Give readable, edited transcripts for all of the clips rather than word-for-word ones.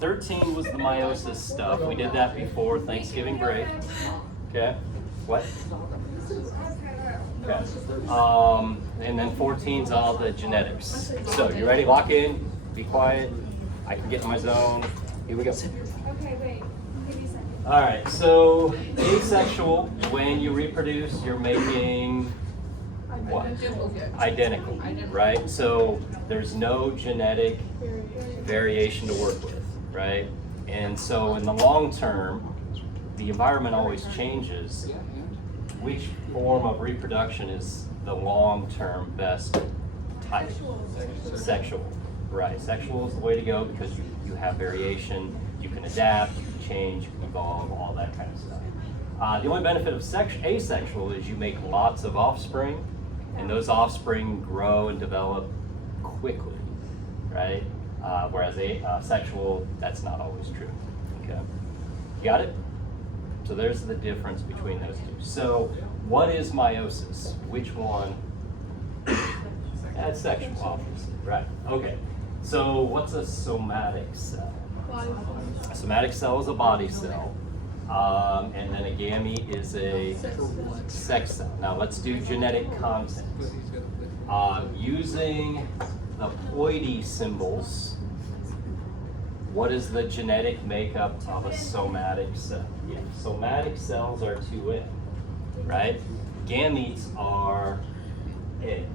13 was the meiosis stuff. We did that before Thanksgiving break. Okay. What? Okay. And then 14 is all the genetics. So you ready? Lock in. Be quiet. I can get in my zone. Here we go. Okay, wait. Give me a second. All right. So asexual. When you reproduce, you're making what? Identical. Right? So there's no genetic variation to work with, right? And so in the long term, the environment always changes. Which form of reproduction is the long-term best type? Sexual. Right. Sexual is the way to go because you have variation, you can adapt, you can change, you can evolve, all that kind of stuff. The only benefit of asexual is you make lots of offspring, and those offspring grow and develop quickly, right? Whereas sexual, that's not always true. Okay, you got it? So there's the difference between those two. So what is meiosis? Which one? That's sexual, obviously, right? Okay. So what's a somatic cell? A somatic cell is a body cell, and then a gamete is a sex cell. Now let's do genetic content. Using the ploidy symbols, what is the genetic makeup of a somatic cell? Yeah, somatic cells are 2N, right? Gametes are N,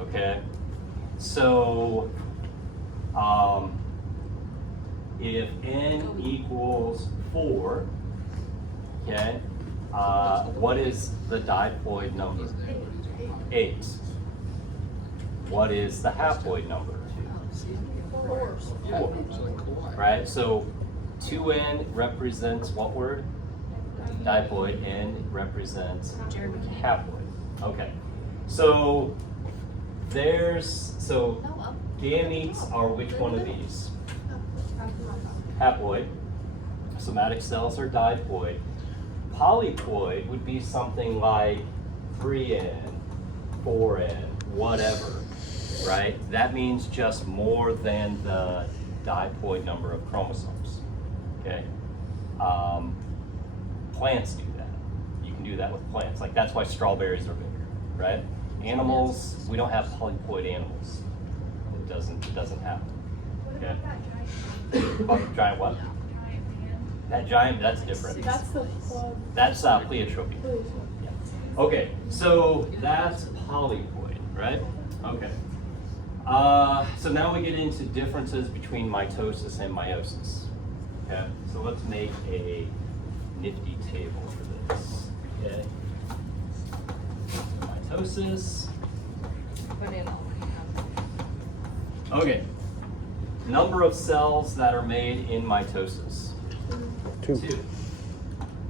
okay? So, if N equals 4, okay, what is the diploid number? 8. What is the haploid number? 4. Right? So 2N represents what word? Diploid. N represents haploid. Okay. So gametes are which one of these? Haploid. Somatic cells are diploid. Polyploid would be something like 3N, 4N, whatever, right? That means just more than the diploid number of chromosomes, okay? Plants do that. You can do that with plants. Like that's why strawberries are bigger, right? Animals, we don't have polyploid animals. It doesn't happen. Okay. Giant what? That giant, that's different. That's the That's pleiotropy. Yeah. Okay, so that's polyploid, right? Okay. So now we get into differences between mitosis and meiosis. Okay, so let's make a nifty table for this. Okay. Mitosis. Okay. Number of cells that are made in mitosis. 2. 2.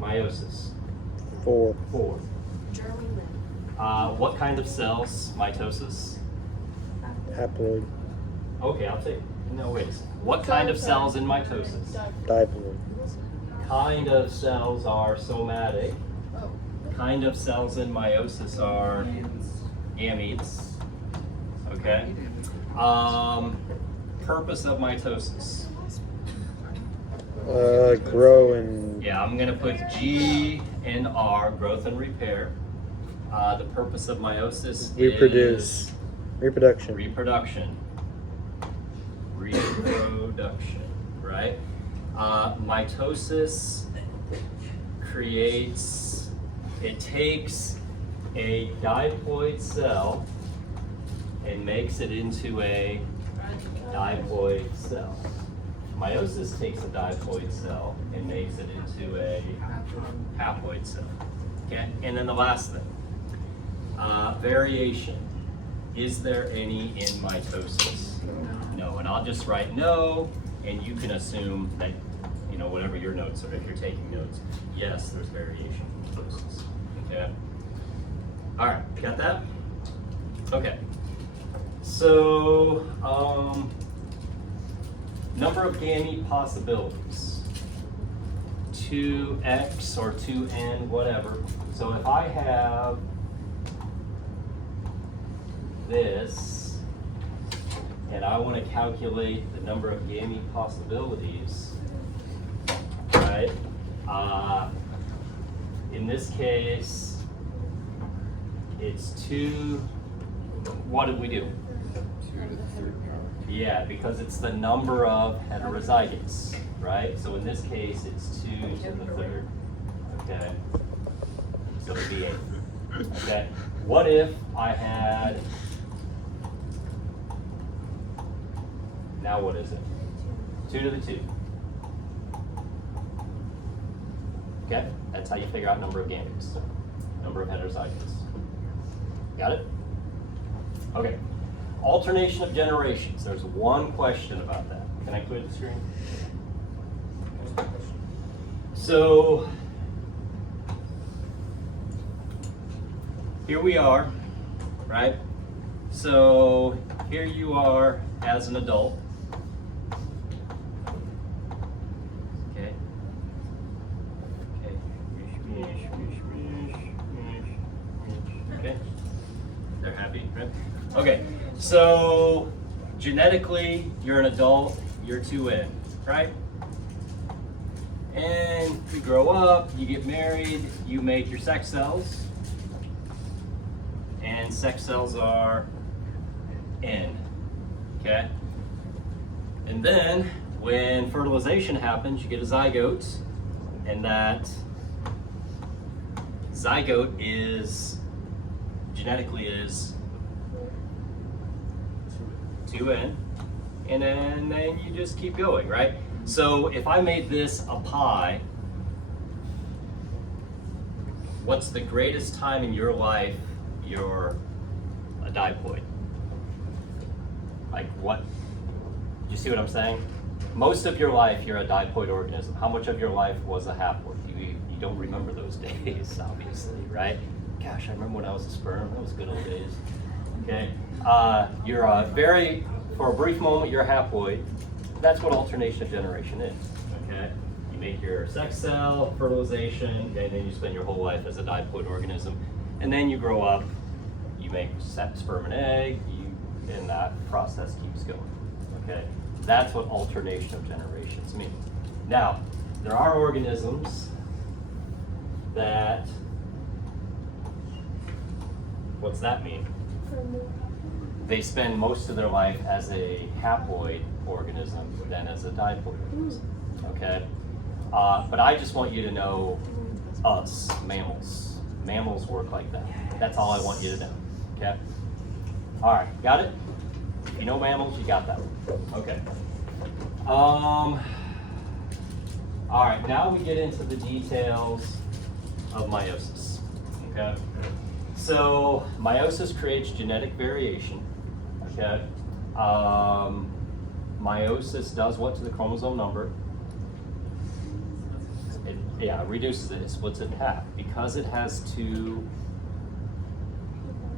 Meiosis. 4. 4. What kind of cells? Mitosis. Haploid. Okay, I'll take. No, wait. What kind of cells in mitosis? Diploid. Kind of cells are somatic. Kind of cells in meiosis are gametes. Okay. Purpose of mitosis. Grow and Yeah, I'm gonna put G and R, growth and repair. The purpose of meiosis reproduce. is Reproduction. reproduction. Reproduction, right? Mitosis takes a diploid cell and makes it into a diploid cell. Meiosis takes a diploid cell and makes it into a haploid cell. Okay, and then the last thing, variation. Is there any in mitosis? No, and I'll just write no, and you can assume that, you know, whatever your notes are, if you're taking notes, yes, there's variation in mitosis. Okay. All right, got that? Okay. So, number of gamete possibilities. 2x or 2n, whatever. So if I have this and I want to calculate the number of gamete possibilities, right? In this case, it's 2, what did we do? 2 to the 3rd power. Yeah, because it's the number of heterozygotes, right? So in this case, it's 2 to the 3rd, okay? So it'd be 8, okay? What if I had, now what is it? 2 to the 2. Okay, that's how you figure out number of gametes, number of heterozygotes. Got it? Okay. Alternation of generations. There's one question about that. Can I clear the screen? So here we are, right? So here you are as an adult. Okay. Okay. They're happy, right? Okay. So genetically, you're an adult, you're 2N, right? And you grow up, you get married, you make your sex cells. And sex cells are N, okay? And then when fertilization happens, you get a zygote, and that zygote is, genetically is 2N, and then you just keep going, right? So if I made this a pie, what's the greatest time in your life you're a diploid? Like what? You see what I'm saying? Most of your life you're a diploid organism. How much of your life was a haploid? You don't remember those days, obviously, right? Gosh, I remember when I was a sperm. That was good old days. Okay, you're for a brief moment, you're a haploid. That's what alternation of generation is, okay? You make your sex cell, fertilization, and then you spend your whole life as a diploid organism. And then you grow up, you make sperm and egg, and that process keeps going, okay? That's what alternation of generations mean. Now, there are organisms that, what's that mean? They spend most of their life as a haploid organism than as a diploid organism, okay? But I just want you to know us, mammals. Mammals work like that. That's all I want you to know, okay? All right, got it? If you know mammals, you got that one. Okay. All right, now we get into the details of meiosis, okay? So meiosis creates genetic variation, okay? Meiosis does what to the chromosome number? It reduces it, it splits it in half because it has 2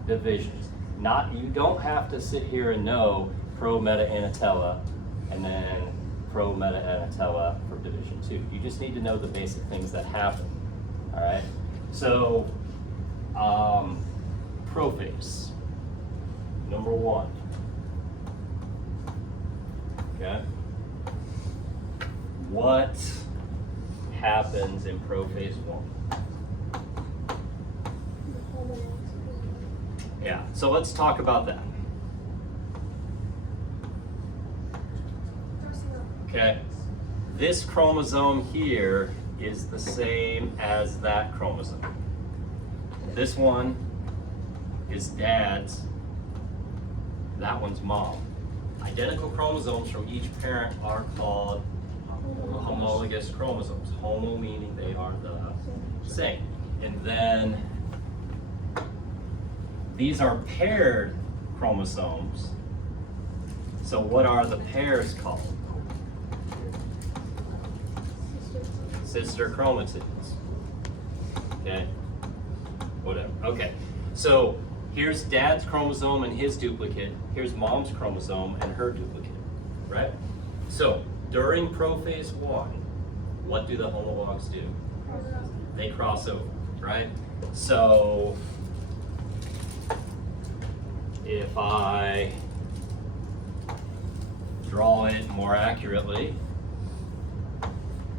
divisions. You don't have to sit here and know pro, meta, anatella, and then pro, meta, anatella for division 2. You just need to know the basic things that happen, all right? So, prophase, number 1, okay? What happens in prophase 1? Yeah, so let's talk about that. Okay, this chromosome here is the same as that chromosome. This one is dad's, that one's mom. Identical chromosomes from each parent are called homologous chromosomes. Homo meaning they are the same. And then these are paired chromosomes. So what are the pairs called? Sister chromatids. Okay? Whatever. Okay. So here's dad's chromosome and his duplicate. Here's mom's chromosome and her duplicate. Right? So during prophase 1, what do the homologs do? They cross over, right? So if I draw it more accurately,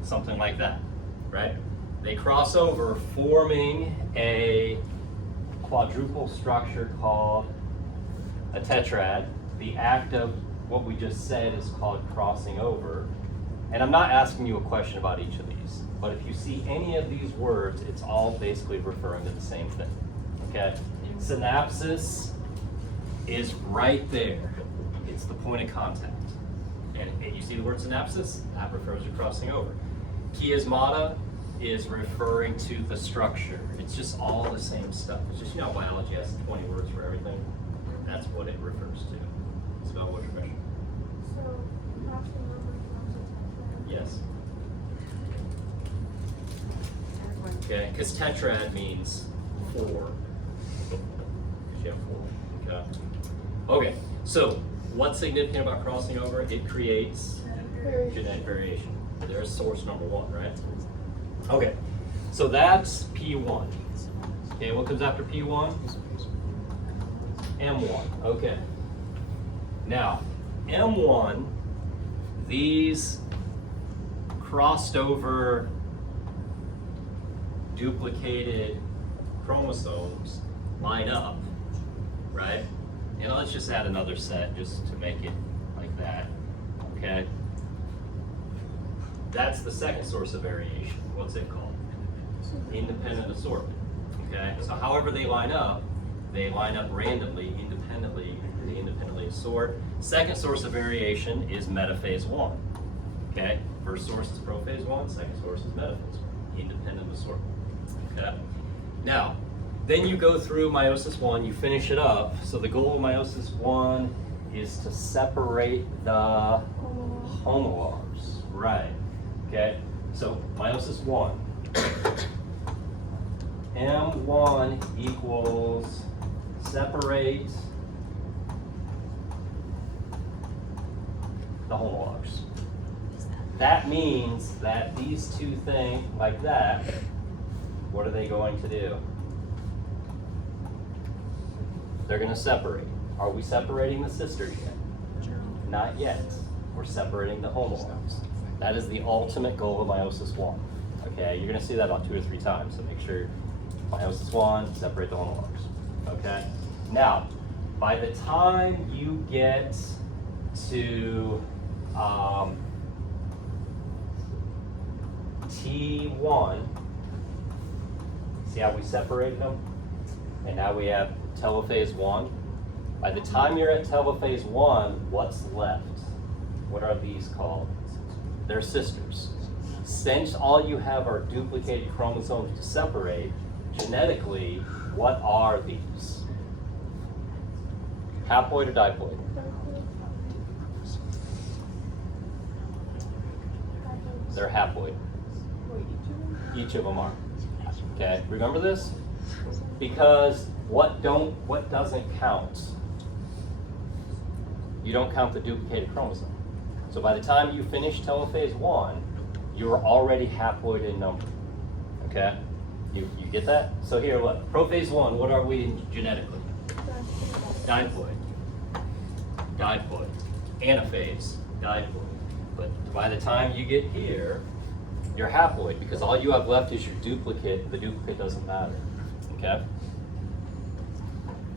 something like that, right? They cross over, forming a quadruple structure called a tetrad. The act of what we just said is called crossing over. And I'm not asking you a question about each of these, but if you see any of these words, it's all basically referring to the same thing, okay? Synapsis is right there. It's the point of contact. And you see the word synapsis? That refers to crossing over. Chiasmata is referring to the structure. It's just all the same stuff. It's just, biology has 20 words for everything. That's what it refers to. Spell what's your question? So, crossing over from the tetrad. Yes. Okay, because tetrad means 4. Because you have 4. Okay. Okay, so what's significant about crossing over? It creates genetic variation. There's source number 1, right? Okay, so that's P1. Okay, what comes after P1? M1. Okay. Now, M1, these crossed over duplicated chromosomes line up, right? And let's just add another set just to make it like that, okay? That's the second source of variation. What's it called? Independent assortment, okay? So however they line up randomly, independently, they independently assort. Second source of variation is metaphase 1, okay? First source is prophase 1, second source is metaphase 1, independent assortment, okay? Now, then you go through meiosis 1, you finish it up. So the goal of meiosis 1 is to separate the homologs, right? Okay, so meiosis 1. M1 equals separate the homologs. That means that these two things, like that, what are they going to do? They're going to separate. Are we separating the sisters yet? Not yet. We're separating the homologs. That is the ultimate goal of meiosis 1. Okay, you're going to see that about 2 or 3 times, so make sure meiosis 1, separate the homologs. Okay? Now, by the time you get to T1, see how we separated them? And now we have telophase 1. By the time you're at telophase 1, what's left? What are these called? They're sisters. Since all you have are duplicated chromosomes to separate, genetically, what are these? Haploid or diploid? They're haploid. Each of them are. Okay, remember this? Because what doesn't count? You don't count the duplicated chromosome. So by the time you finish telophase 1, you're already haploid in number. Okay? You get that? So here, what? Prophase 1, what are we genetically? Diploid. Diploid. Anaphase. Diploid. But by the time you get here, you're haploid because all you have left is your duplicate. The duplicate doesn't matter. Okay?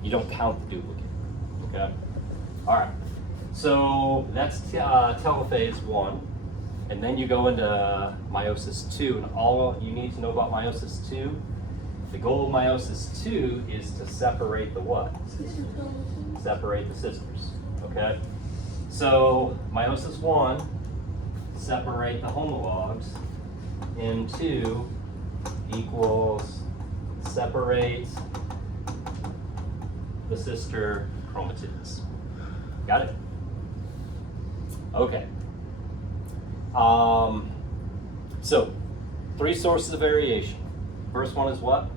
You don't count the duplicate. Okay? All right. So that's telophase 1. And then you go into meiosis 2. And all you need to know about meiosis 2, the goal of meiosis 2 is to separate the what? Separate the sisters. Okay? So meiosis 1, separate the homologs. M2 equals separate the sister chromatids. Got it? Okay. So 3 sources of variation. First one is what?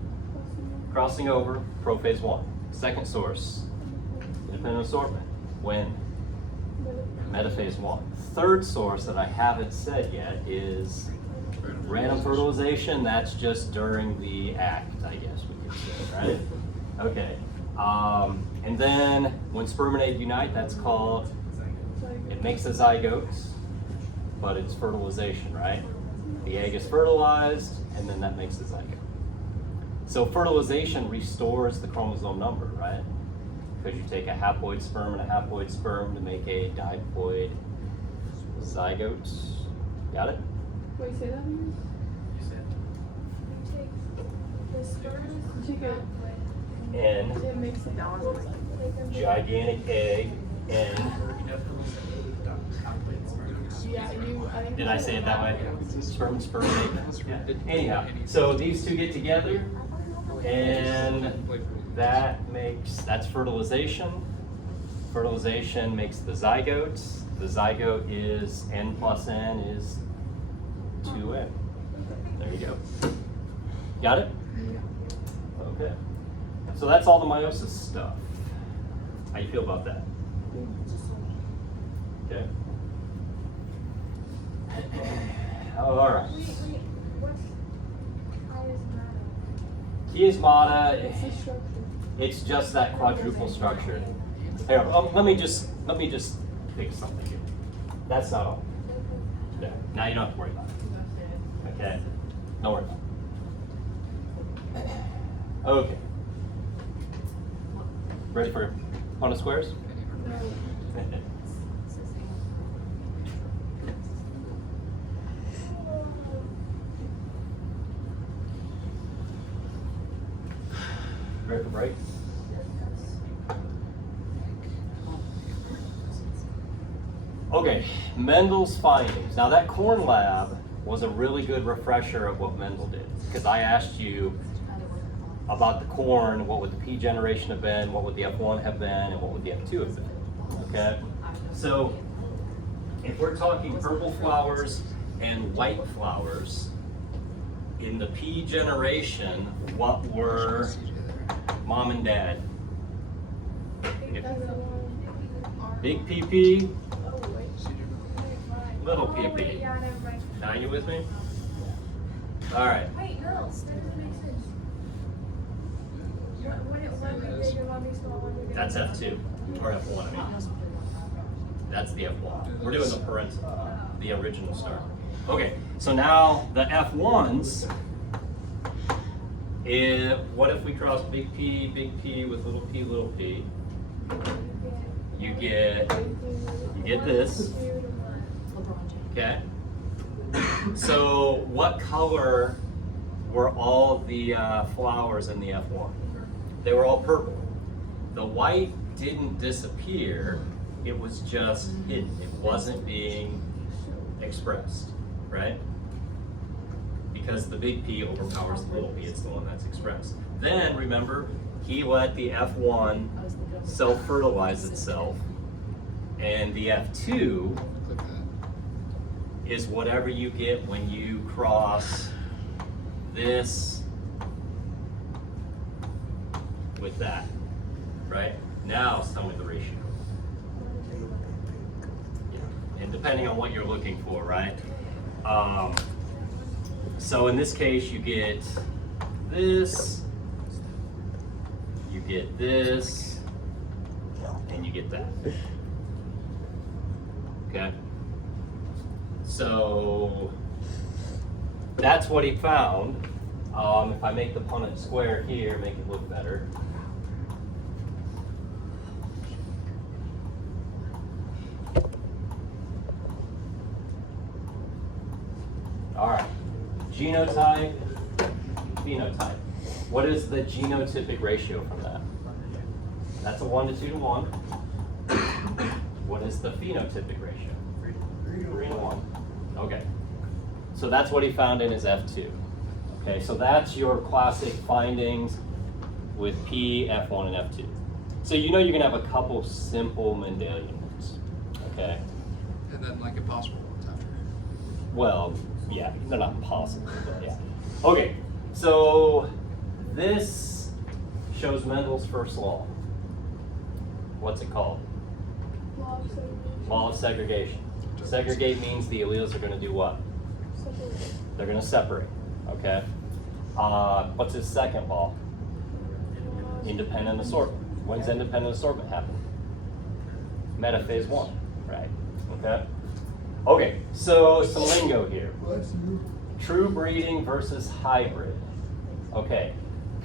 Crossing over, prophase 1. Second source, independent assortment. When? Metaphase 1. Third source that I haven't said yet is random fertilization. That's just during the act, I guess we could say, right? Okay. And then when sperm and egg unite, that's called It makes the zygotes, but it's fertilization, right? The egg is fertilized, and then that makes the zygote. So fertilization restores the chromosome number, right? Because you take a haploid sperm and a haploid sperm to make a diploid zygote. Got it? Wait, say that again? You take the sperm, you take And it makes it gigantic egg, and Yeah, I think did I say it that way? Sperm, egg. Yeah. Anyhow, so these two get together, and that's fertilization. Fertilization makes the zygote. The zygote is n plus n is 2n. There you go. Got it? Okay. So that's all the meiosis stuff. How you feel about that? Okay. All right. What's chiasmata? Chiasmata, It's a structure. it's just that quadruple structure. Here, let me just fix something here. That's not all. There. Now you don't have to worry about it. Okay? Don't worry about it. Okay. Ready for Punnett squares? No. Ready for break? Okay, Mendel's findings. Now that corn lab was a really good refresher of what Mendel did, because I asked you about the corn, what would the P generation have been, what would the F1 have been, and what would the F2 have been, okay? So if we're talking purple flowers and white flowers, in the P generation, what were mom and dad? If- Big PP, little PP. Now you with me? All right. Wait, no, that doesn't make sense. When it one be bigger, one be small, one be bigger. That's F2, or F1, I mean. That's the F1. We're doing the parental, the original start. Okay, so now the F1s, what if we cross big P with little p? You get this, okay? So what color were all the flowers in the F1? They were all purple. The white didn't disappear, it was just hidden. It wasn't being expressed, right? Because the big P overpowers the little p, it's the one that's expressed. Then remember, he let the F1 self-fertilize itself, and the F2 Click that. is whatever you get when you cross this with that, right? Now tell me the ratio. And depending on what you're looking for, right? So in this case, you get this, you get this, and you get that. Okay? So that's what he found. If I make the Punnett square here, make it look better. All right, genotype, phenotype. What is the genotypic ratio from that? That's a 1 to 2 to 1. What is the phenotypic ratio? 3 to 1. Okay, so that's what he found in his F2. Okay, so that's your classic findings with P, F1, and F2. So you know you're gonna have a couple simple Mendelian ones, okay? And then like impossible ones after. Well, yeah, they're not impossible, but yeah. Okay, so this shows Mendel's first law. What's it called? Law of segregation. Segregate means the alleles are going to do what? They're going to separate, okay? What's his second law? Independent assortment. When's independent assortment happen? Metaphase 1, right? Okay? Okay, so some lingo here. True breeding versus hybrid. Okay,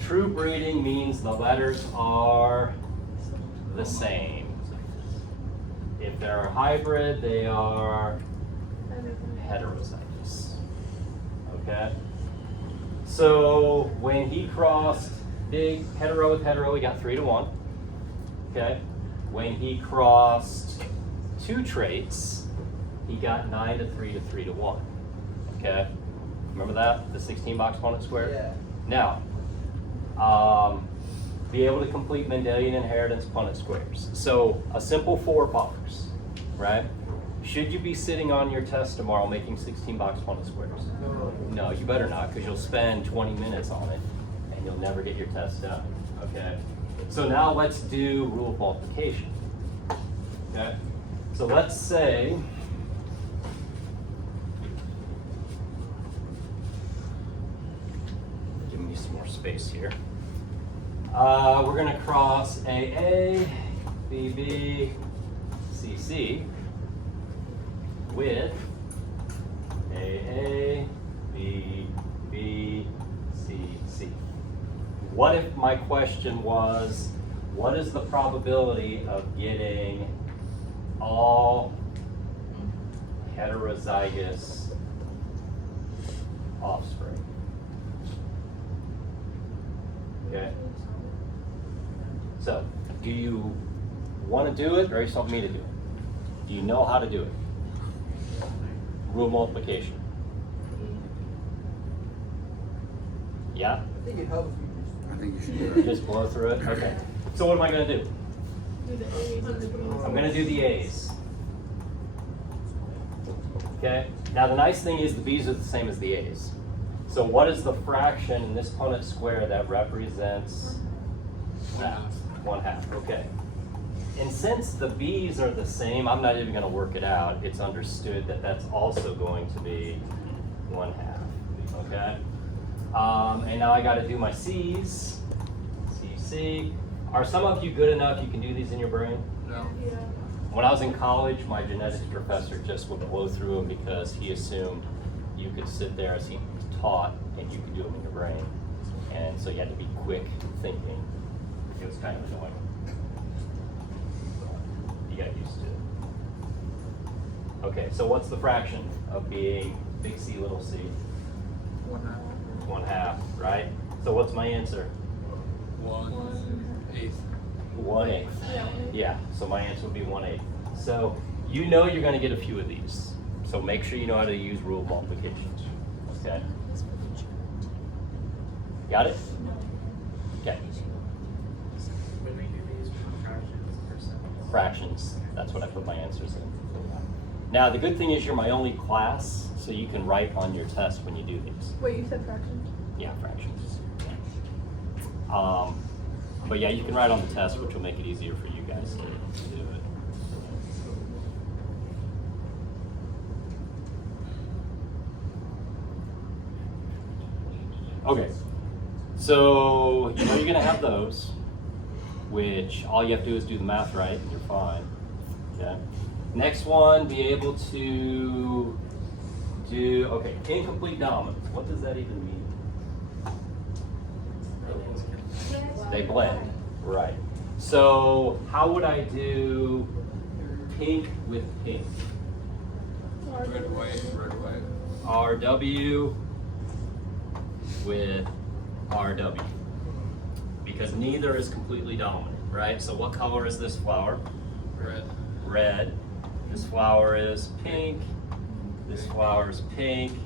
true breeding means the letters are the same. If they're hybrid, they are heterozygous. Okay? So when he crossed big hetero with hetero, he got 3 to 1. Okay? When he crossed 2 traits, he got 9 to 3 to 3 to 1. Okay? Remember that? The 16 box Punnett square? Yeah. Now, be able to complete Mendelian inheritance Punnett squares. So a simple 4 box, right? Should you be sitting on your test tomorrow making 16 box Punnett squares? No, you better not, because you'll spend 20 minutes on it and you'll never get your test done. Okay? So now let's do rule of multiplication. Okay? So let's say give me some more space here. We're going to cross AA, BB, CC with AA, BB, CC. What if my question was, what is the probability of getting all heterozygous offspring? Okay. So, do you want to do it, or you just want me to do it? Do you know how to do it? Rule of multiplication. Yeah? I think it helps you. I think you should do it. Just blow through it? Okay. So what am I going to do? Do the A's and the B's. I'm going to do the A's. Okay? Now the nice thing is the B's are the same as the A's. So what is the fraction in this Punnett square that represents that? 1/2. Okay. And since the B's are the same, I'm not even going to work it out. It's understood that that's also going to be 1/2. Okay? And now I got to do my C's. CC. Are some of you good enough you can do these in your brain? No. Yeah. When I was in college, my genetics professor just would blow through them because he assumed you could sit there as he taught and you could do them in your brain. And so you had to be quick thinking. It was kind of annoying. You got used to it. Okay, so what's the fraction of being big C, little c? 1/2. 1/2, right? So what's my answer? 1/8. 1/8. Yeah. Yeah, so my answer would be 1/8. So you know you're going to get a few of these. So make sure you know how to use rule of multiplication. Okay? Got it? Okay. When we do these fractions, percents. Fractions. That's what I put my answers in. Now the good thing is you're my only class, so you can write on your test when you do these. Wait, you said fractions? Yeah, fractions. But yeah, you can write on the test, which will make it easier for you guys to do it. Okay, so you know you're gonna have those, which all you have to do is do the math right and you're fine. Okay. Next one, be able to do, okay, incomplete dominance. What does that even mean? They blend, right. So how would I do pink with pink? Red, white, red, white. RW with RW. Because neither is completely dominant, right? So what color is this flower? Red. Red. This flower is pink. This flower is pink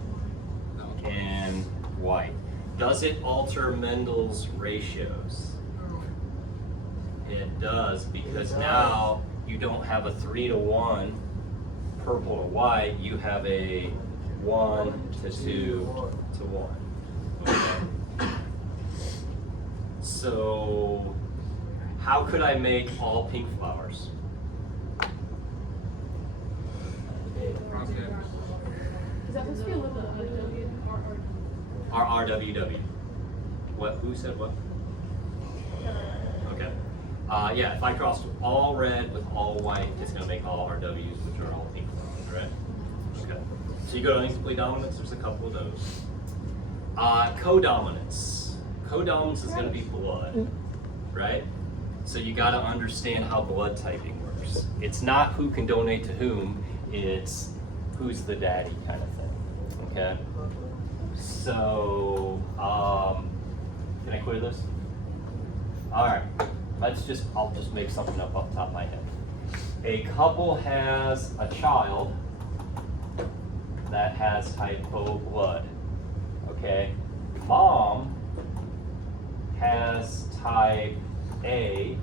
No. and white. Does it alter Mendel's ratios? It does, because now you don't have a 3 to 1 purple to white, you have a 1 to 2 to 1. Okay. So how could I make all pink flowers? Okay. Is that supposed to be a little W or RRWW. What? Who said what? Okay. Yeah, if I crossed all red with all white, it's gonna make all our W's, which are all equal, right? Okay. So you go to incomplete dominance, there's a couple of those. Codominance. Codominance is gonna be blood, right? So you gotta understand how blood typing works. It's not who can donate to whom, it's who's the daddy kind of thing, okay? So, can I clear this? All right, I'll just make something up off the top of my head. A couple has a child that has type O blood, okay? Mom has type A,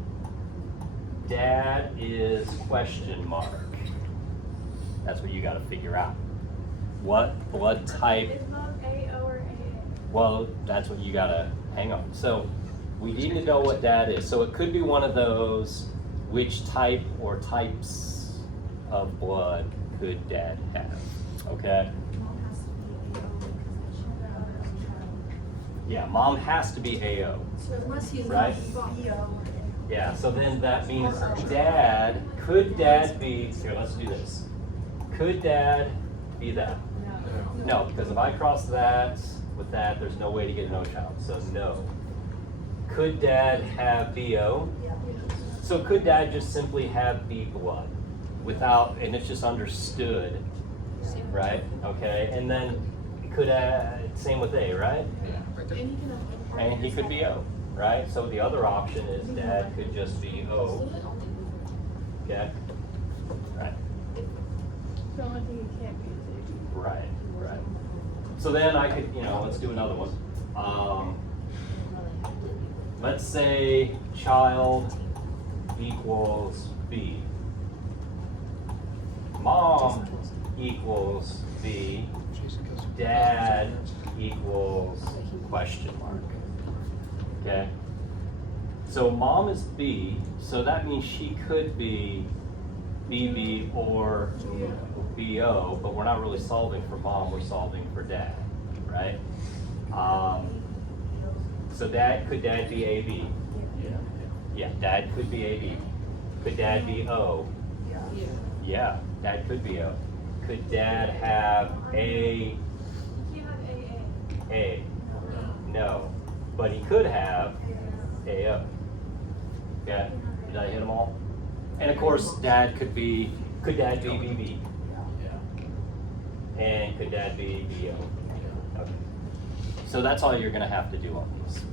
dad is question mark. That's what you gotta figure out. What blood type? Is mom AO or AA? Well, that's what you gotta, hang on. So we need to know what dad is. So it could be one of those, which type or types of blood could dad have, okay? Yeah, mom has to be AO, Unless he's right? BO. Yeah, so then that means dad, could dad be, here, let's do this. Could dad be that? No, because if I cross that with that, there's no way to get no child, so no. Could dad have BO? So could dad just simply have B blood without, and it's just understood, right? Okay, and then could, same with A, right? And he could be O, right? So the other option is dad could just be O. Okay? Right. The only thing he can't be is AB. Right, right. So then I could, let's do another one. Let's say child equals B. Mom equals B. Dad equals question mark. Okay? So mom is B, so that means she could be BB or BO, but we're not really solving for mom, we're solving for dad, right? So could dad be AB? Yeah, dad could be AB. Could dad be O? Yeah, dad could be O. Could dad have A? He can't have AA. A? No, but he could have AO. Okay, did I hit them all? And of course, could dad be BB? And could dad be BO? Okay. So that's all you're gonna have to do on these,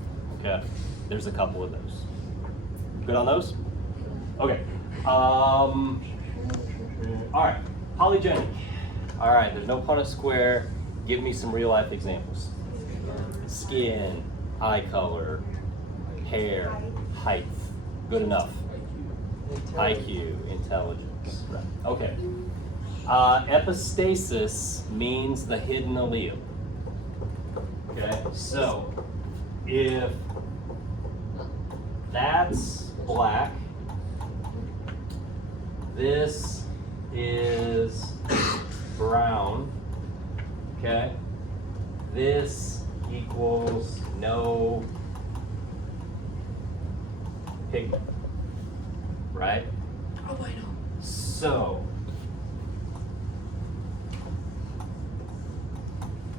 okay? There's a couple of those. Good on those? Okay. All right, polygenic. All right, there's no Punnett square. Give me some real life examples. Skin, eye color, hair, height. Good enough. IQ, intelligence. Right. Okay. Epistasis means the hidden allele. Okay, so if that's black, this is brown, okay? This equals no pigment, right? Oh, I know. So,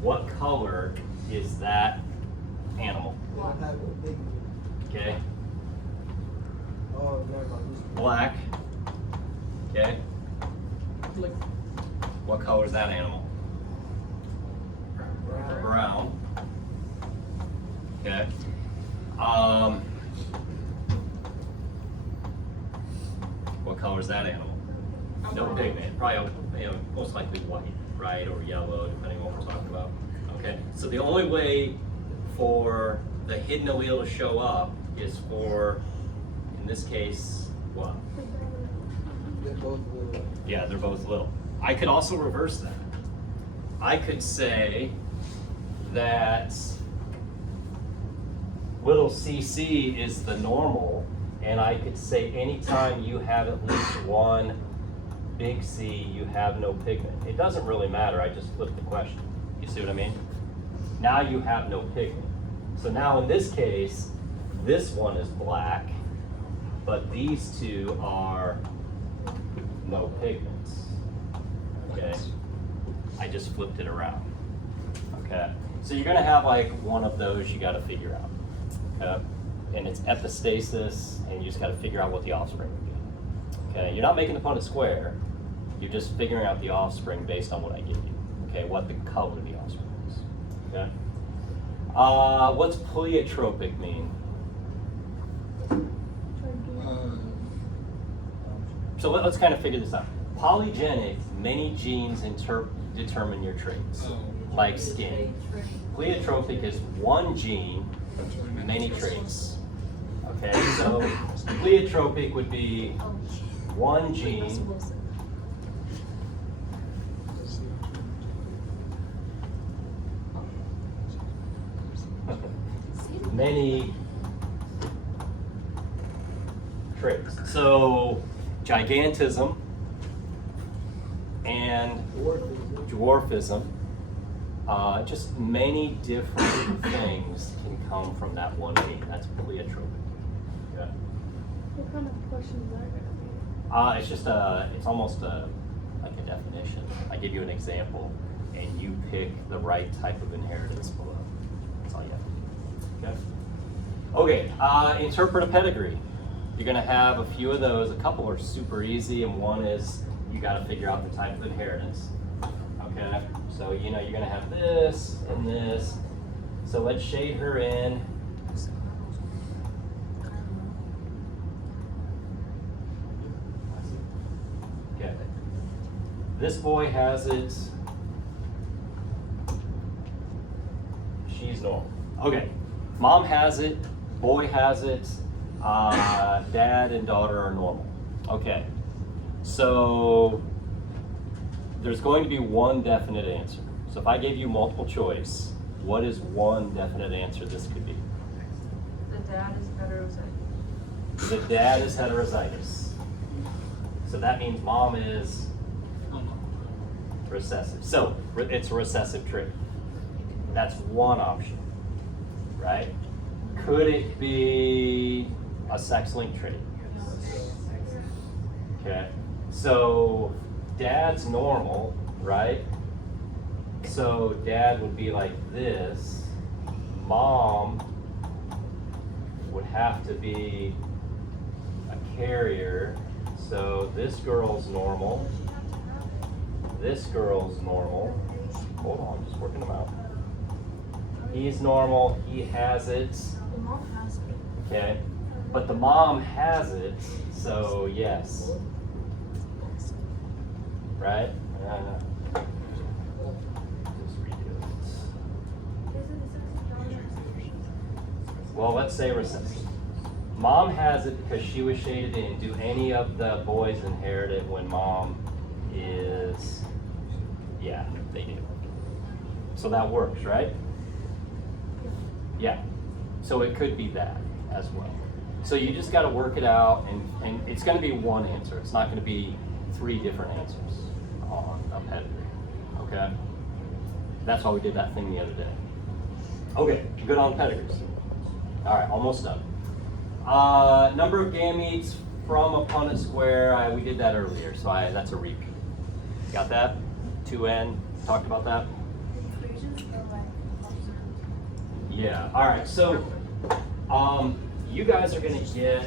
what color is that animal? Okay, black. Okay. What color is that animal? Brown. Okay. What color is that animal? No pigment. Probably, most likely white, right, or yellow, depending on what we're talking about. Okay. So the only way for the hidden allele to show up is for, in this case, what? Yeah, they're both little. I could also reverse that. I could say that little cc is the normal, and I could say anytime you have at least one big C, you have no pigment. It doesn't really matter, I just flipped the question. You see what I mean? Now you have no pigment. So now in this case, this one is black, but these two are no pigments. Okay, I just flipped it around. Okay, so you're gonna have like one of those you gotta figure out. Okay, and it's epistasis, and you just gotta figure out what the offspring would be. Okay, you're not making the Punnett square, you're just figuring out the offspring based on what I give you. Okay, what the color of the offspring is. Okay, what's pleiotropic mean? So let's kind of figure this out. Polygenic, many genes determine your traits, like skin. Pleiotropic is one gene, many traits. Okay, so pleiotropic would be one gene, many traits. So gigantism and dwarfism, just many different things can come from that one gene. That's pleiotropic. Okay. What kind of question is that gonna be? It's just it's almost like a definition. I give you an example, and you pick the right type of inheritance below. That's all you have to do. Okay. Okay. Interpret a pedigree. You're gonna have a few of those. A couple are super easy, and one is you got to figure out the type of inheritance. Okay. So you know you're gonna have this and this. So let's shade her in. Okay. This boy has it. She's normal. Okay. Mom has it. Boy has it. Dad and daughter are normal. Okay. So there's going to be one definite answer. So if I gave you multiple choice, what is one definite answer this could be? The dad is heterozygous. The dad is heterozygous. So that means mom is recessive. So it's a recessive trait. That's one option, right? Could it be a sex-linked trait? Okay. So dad's normal, right? So dad would be like this. Mom would have to be a carrier. So this girl's normal. This girl's normal. Hold on, just working them out. He's normal, he has it. The mom has it. Okay. But the mom has it, so yes. Right? Just redo it. Well, let's say recessive. Mom has it because she was shaded in. Do any of the boys inherit it when mom is? Yeah, they do. So that works, right? Yeah. So it could be that as well. So you just got to work it out, and it's going to be one answer. It's not going to be three different answers on a pedigree. Okay? That's why we did that thing the other day. Okay, good on pedigrees. All right, almost done. Number of gametes from a Punnett square. We did that earlier, so that's a repeat. Got that? 2n. Talked about that. Yeah. All right. So, you guys are gonna get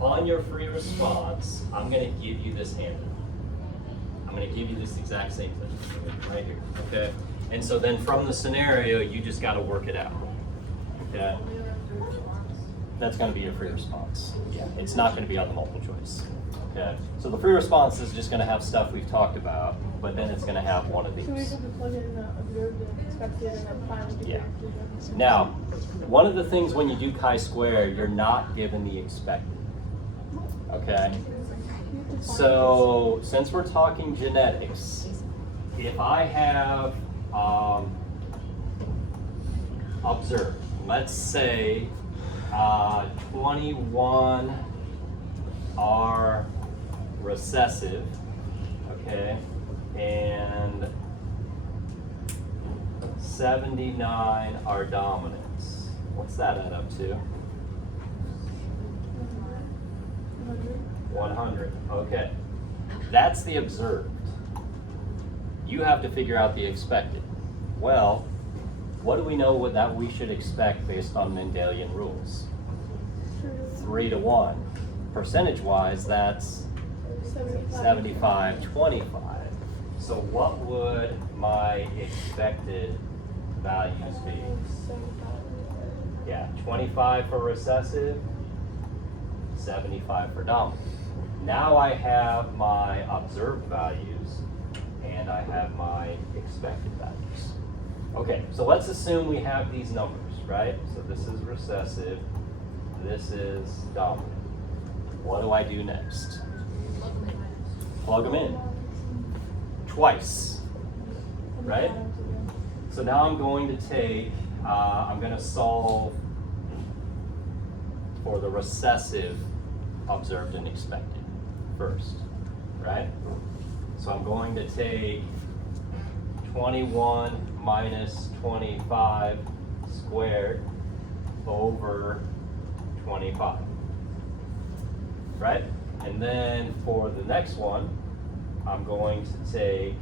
on your free response. I'm gonna give you this handout. I'm gonna give you this exact same thing right here. Okay. And so then from the scenario, you just got to work it out. Okay. That's going to be your free response. Yeah. It's not going to be on the multiple choice. Okay. So the free response is just going to have stuff we've talked about, but then it's going to have one of these. So we have to plug in the observed and expected and then find the Yeah. Now, one of the things when you do chi-square, you're not given the expected. Okay. So since we're talking genetics, if I have observed, let's say 21 are recessive, okay, and 79 are dominants. What's that add up to? 100. Okay. That's the observed. You have to figure out the expected. Well, what do we know that we should expect based on Mendelian rules? 3 to 1. Percentage-wise, that's 75-25. So what would my expected values be? Yeah, 25 for recessive, 75 for dominant. Now I have my observed values and I have my expected values. Okay, so let's assume we have these numbers, right? So this is recessive, this is dominant. What do I do next? Plug them in. Twice, right? So now I'm going to take, I'm going to solve for the recessive observed and expected first, right? So I'm going to take 21 minus 25 squared over 25, right? And then for the next one, I'm going to take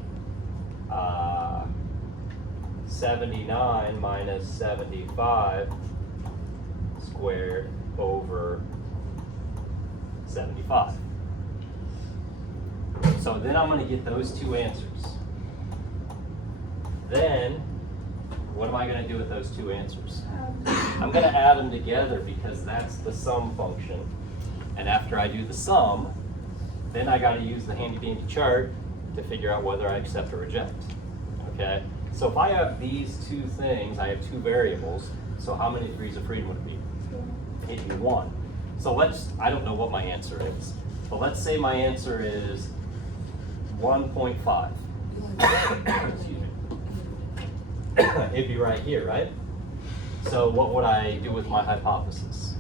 79 minus 75 squared over 75. So then I'm going to get those two answers. Then, what am I going to do with those two answers? I'm going to add them together because that's the sum function. And after I do the sum, then I got to use the handy dandy chart to figure out whether I accept or reject. Okay? So if I have these two things, I have two variables, so how many degrees of freedom would it be? It'd be 1. So I don't know what my answer is, but let's say my answer is 1.5. Excuse me. It'd be right here, right? So what would I do with my hypothesis?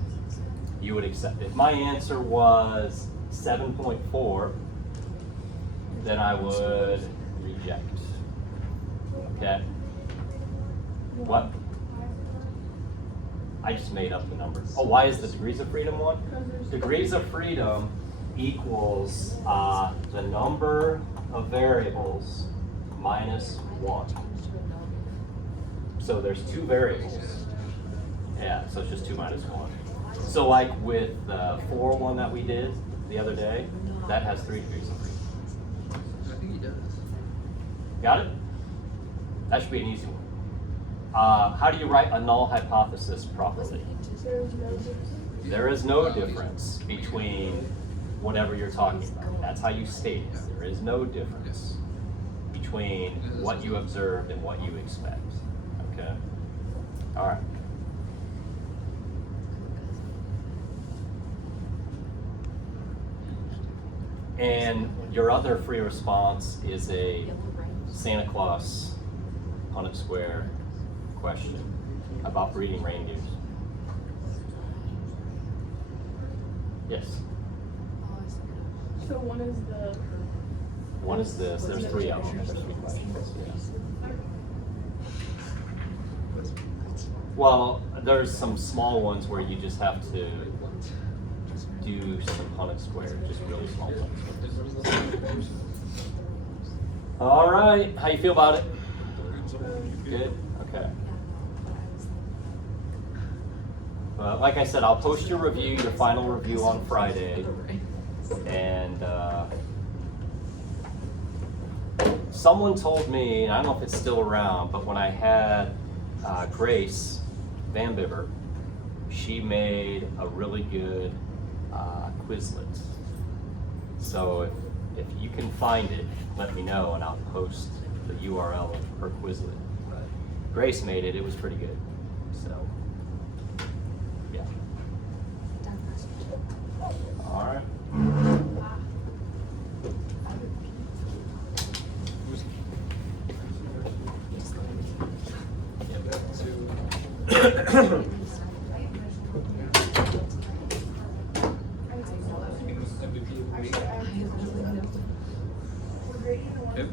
You would accept it. If my answer was 7.4, then I would reject. Okay? What? I just made up the numbers. Oh, why is the degrees of freedom 1? Degrees of freedom equals the number of variables minus 1. So there's 2 variables. Yeah, so it's just 2 minus 1. So like with the 4 one that we did the other day, that has 3 degrees of freedom. I think he does. Got it? That should be an easy one. How do you write a null hypothesis properly? There is no difference between whatever you're talking about. That's how you state it. There is no difference between what you observed and what you expect. Okay? All right. And your other free response is a Santa Claus Punnett Square question about breeding reindeers. Yes. So one is the. One is this. There's 3 of them. There's 3 questions. Yeah. Well, there's some small ones where you just have to do some Punnett Square, just really small ones. All right. How you feel about it? Good? Okay. Like I said, I'll post your review, your final review on Friday. And someone told me, and I don't know if it's still around, but when I had Grace Van Bibber, she made a really good Quizlet. So if you can find it, let me know and I'll post the URL of her Quizlet. But Grace made it, it was pretty good. So, yeah. All right. Yep.